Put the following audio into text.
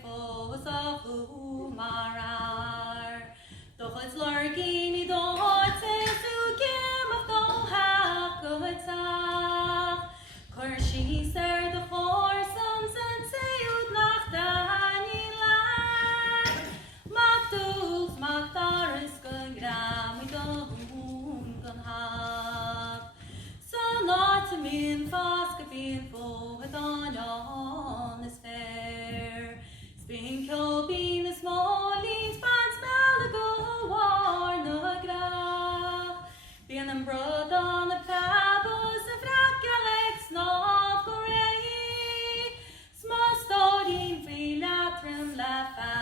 fós a Conamara. Doch it's lurking I don't so game of go have good talk. Curshi ser the horsons and say ud nach Daniela. Magdus Magdaris gun gram we don't gun have. So not to mean fast being full with on is fair. Spin kill being the small leaves pants go war no graf. Being them broad on the pebbles of Rackalex not correct. Small story free latrim laugh.